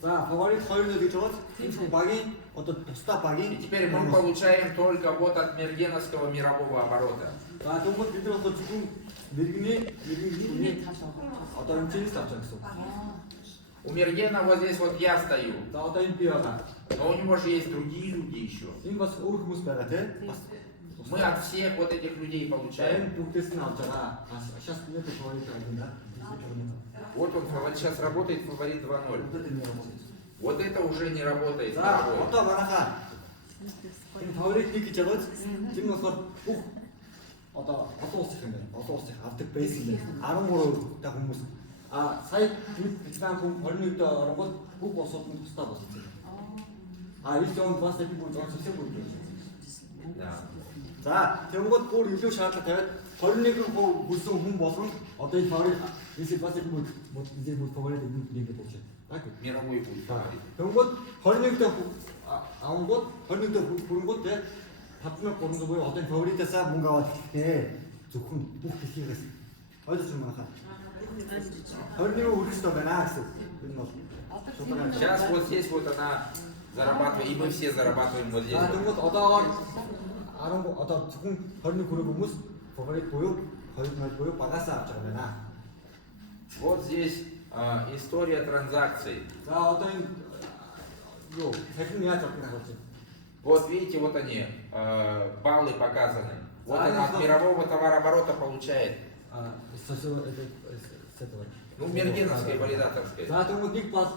За, фаворит 2-0 гэж байна. Энэ хүн багийн одоо тусдаа багийн. И теперь мы получаем только вот от Мергеновского мирового оборота. За, тэгвэл бид нар зөвхөн мэрэгний одоо энэ авч байгаа гэсэн. У Мергена вот здесь вот я стою. За, одоо энэ би байгаа. Но у него же есть другие люди еще. Энэ бас өөр хүмүүс байгаа тийм. Бас мы от всех вот этих людей получаем. Бүгдээс нь авч байгаа. Сейчас нет фаворит юм да. Вот он сейчас работает фаворит 2-0. Вот это уже не работает. За, одоо манайхаа энэ фаворит нэг гэж байгаа. Тэр нь болохоор бүх одоо олон улс юм байна. Олон улс авдаг байсан байна. 13 та хүмүүс. А сая Вьетнам хүн 21 дэх орнгод бүх улсууд нь тусдаа болсон. А энэ зонд бас нэг бүр зон сэсэг бүр гэж. За, тэнгууд бүр илүү шаардлага тавиад 21% хүссэн хүн болгон одоо энэ фаворит эсвэл бас нэг бүр фаворит нэг болж байна. Так. Мировой будет фаворит. Тэнгууд 21 дэх авангууд 21 дэх хөрөнгүүд те 5300 буюу одоо энэ фаворитасаа мөнгө аваад эхлэхээ зөвхөн бүх дэлхийгээс ойлгож байна хаа. 21 хүрэх байна гэсэн. Энэ бол сейчас вот здесь вот она зарабатывает, и мы все зарабатываем вот здесь. За, тэнгууд одоогоор 10 одоо зөвхөн 21 хүрэх хүмүүс фаворит буюу 2-0 буюу багасаа авч байгаа байна. Вот здесь история транзакций. За, одоо энэ юу, техник яаж авах гэж байна? Вот видите, вот они, баллы показаны. Вот она от мирового товарооборота получает Ну, мергеновская, валидаторская. За тэгвэл нэг балл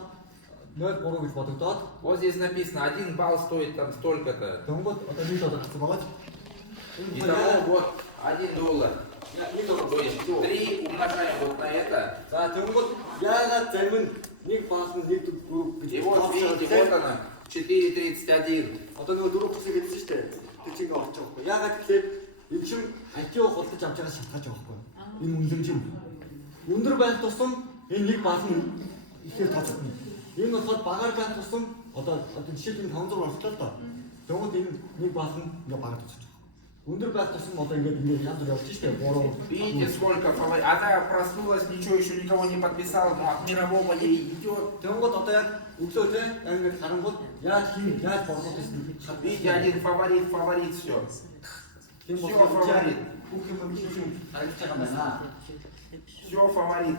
0.3 гэж бодогдоод Вот здесь написано, 1 балл стоит там столько-то. тэгвэл одоо нэг доллар гэсэн байгаа ч. Итого вот $1. То есть 3 умножаем вот на это. За тэгвэл яагаад зарим нь нэг балл нь нэг дөрөв гэж И вот видите, вот она, 4.31. одоо нөгөө дөрөв хүсэг гэдсэн шүү дээ. Тэг чи ингээ орж байгаа байхгүй. Яагаад гэхээр энэ чинь IQ худалдаж авч байгаа шалтгаан байгаа байхгүй. Энэ үнэлэмж юм. Өндөр байх тусам энэ нэг балл нь ихээр тооцогдно. Энэ болохоор багаар байх тусам одоо жишээлбэл 500 орлоо л доо. Тэгвэл энэ нэг балл нь ингээ багаар тооцож байгаа. Өндөр байх тусам одоо ингээ янз бүр явж штэ 3. Видите, сколько фаворит. Она проснулась, ничего еще никого не подписала, но от мирового ей идет. Тэгвэл одоо яг өглөө те яг ингээ харангууд яаж борлуулах гэсэн Видите, один фаворит, все. тийм Всё болохоор фаворит. бүх юм хийх харагдаж байгаа юм байна. Все фаворит.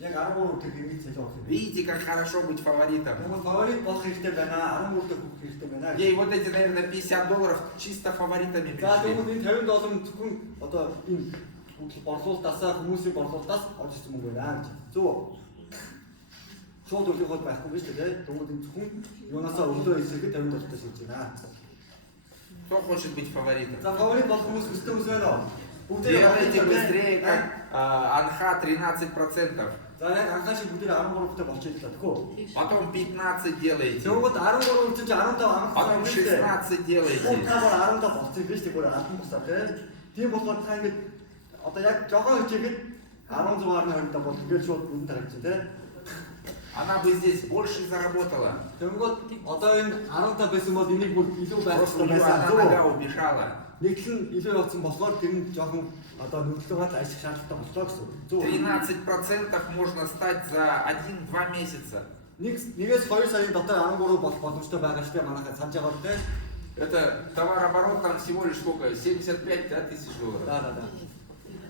Яг 13 дэх ингэж цалин авах юм. Видите, как хорошо быть фаворитом. Тэгвэл фаворит болох хэрэгтэй байна. 13 дэх бүх хэрэгтэй байна. Ей вот эти, наверное, $50 чисто фаворитами За пришли. тэгвэл энэ $50 зөвхөн одоо энэ борлуулалтаасаа хүмүүсийн борлуулалтаас орж ирсэн мөнгө байна гэж. Зөв. Шууд үлгэх хол байхгүй биш үү те? Тэгвэл энэ зөвхөн юунаасаа өглөө эсрэхэд $50 шилж байна. Кто хочет быть фаворитом? За фаворит болох хүмүүс өстэй үс байна уу? Делайте быстрее, как Анха 13%. За яг анхаа шиг бүгдээ 13-тай болчихлоо тэгэхгүй. Потом 15 делаете. Тэгвэл 13 үчиж 15 анх Потом 16 делаете. Таваар 15 болчих биш тэгвэл албан бусаа тийм болохоор та ингэж одоо яг жогоо хичээгээд 16.20 бол тэгэл шууд үн тарагч тий. Она бы здесь больше заработала. Тэнгууд одоо энэ 15 байсан бол энийг бүр илүү байх Просто хэрэгтэй байсан. она нога убежала. Нэгтлэн илүү явсан болохоор тэр нь жоохон одоо нөхцөлөд ашиг шаардлагатай боллоо гэсэн. Зөв. 13% можно стать за 1-2 месяца. Нэгээс 2 сарын дотор 13 болох боломжтой байгаа штэ манайхаа санаж байгаа те. Это товарооборот там всего лишь сколько? 75 тысяч долларов. Да.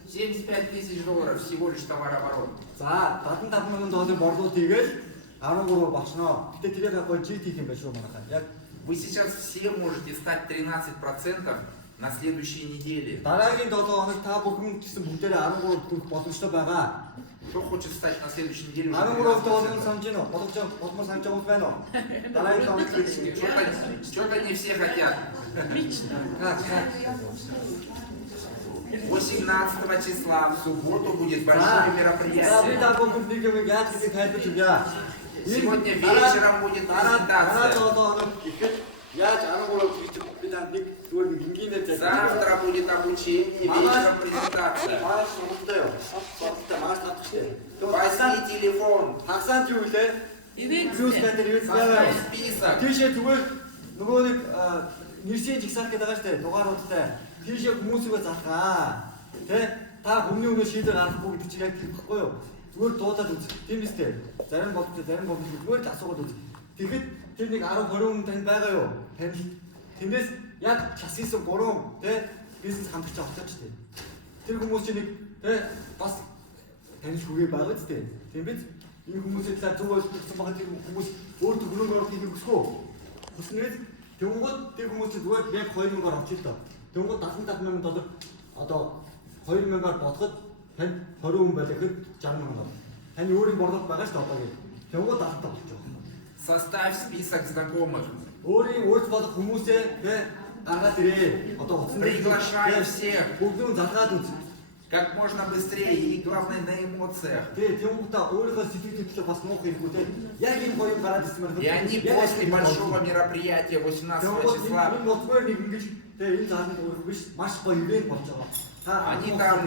75 тысяч долларов всего лишь товарооборот. За 75,000 долларын борлуулалт хийгээл 13 болчихно. Гэтэ тэрийг гол GT юм байна шүү манайхаа. Яг Вы сейчас все можете стать 13% на следующей неделе. дараагийн 7 хоног та бүхэн гэсэн бүгдээрээ 13 дэх боломжтой байгаа. Кто хочет стать на следующей неделе? уже 13 доллар 13%? санаж гинөө. Болмоор санаж байгаа юм байна уу? Дараагийн хоног Что-то не все хотят. 18 числа в субботу будет большое би мероприятие. та бүхэнд нэг юм яаж хийх тайлбарч өгье. Сегодня вечером будет презентация. Яаж 13 гэж би та нэг зүгээр нэг энгийнээр Завтра будет обучение, вечером презентация. Маш сонирхолтой юу? Сонирхолтой маш татчихжээ. Возьми телефон. Хагасанд юу лээ? Плюс гэдэг юу Составь вэ? список. Тийшээ зүгээр нөгөө нэг нэршийн жигсаалт гэдэг байгаа шүү дээ. Дугааруудтай. Тийшээ хүмүүсийгөө залхаа. Тэ? Та хүмүүний өмнө шийдэл гаргахгүй гэдэг чинь яг тийм байхгүй юу? Зүгээр дуудаад үз. Тийм үстэй. Зарим болдог, зарим болдог зүгээр л асуугаад үз. Тэгэхэд тэр нэг 10-20 хүн танд байгаа юу? Танд тэндээс яг шасисэн 3 тэ бизнес хамтарч авах ч тийм. Тэр хүмүүс чинь нэг тэ бас танил хүгээ байгаа ч тийм. Тийм биз? Энэ хүмүүсээ талаар зөв ойлгосон байгаа тийм хүмүүс өөртөө хөрөнгө оруулах хийх хүсэхгүй. Хүснээс тэнгууд тэр хүмүүс чинь зүгээр яг 2000-аар авчих л доо. Тэнгууд $75,000 одоо 2000-аар бодоход танд 20 хүн байлаа гэхэд $60,000. Таны өөрийн борлуулалт байгаа шүү дээ одоо гээд. Тэнгууд 70 болж байгаа. Составь список знакомых. Өөрийн өөрт болох хүмүүсээ тэ гаргаад ирээ. Одоо утсан Приглашаю всех. бүгдөө залгаад үз. Как можно быстрее и главное на эмоциях. Тэнгууд та өөрийнхөө сэтгэл хөдлөлөө бас нуух хэрэггүй тэ. Яг энэ гоё гараад ирсэн байна. И они после большого мероприятия 18 числа, Энэ мотгоор нэг ингэж тэ энэ заалны өөрөг биш маш гоё ивент болж байгаа. они там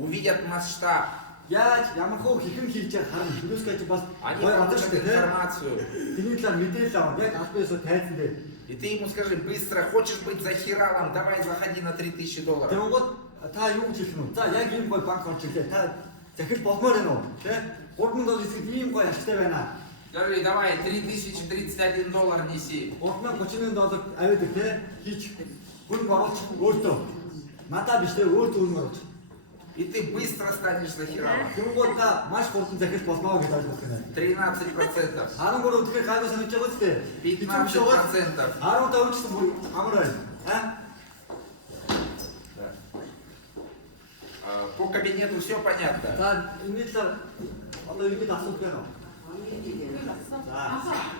увидят масштаб. Яаж ямар хөө хэрхэн хийж харна. Плюскач бас Они гоё получат гадагш тэ. информацию. Тэний талаар мэдээлэл авах. Яг албаасаа тайзан дээр. И ты ему скажи, быстро, хочешь быть захиралом, давай заходи на $3000. Тэнгууд та юу гэж хэлэх нь вэ? За яг ийм гоё банк орж ирлээ. Та захирал болмоор байна уу? Тэ? $3,000 эсрэг ийм гоё ашигтай байна. Скажи, давай, $3031 неси. $3,031 аваад тэ хийж хөрөнгө оруулах өөртөө. Надаа биш тэ өөртөө хөрөнгө оруулах. И ты быстро станешь захиралом. Тэнгууд та маш хурдан захирал болно гэж ойлгох юм байна. 13%. 13 тэгэхээр гайгүй санаж байгаа зү? 15%. 15 ч бүр амар байна. А? По по кабинету все понятно. За энэ л одоо юу гэдэг асуулт байна уу? За. Ахаа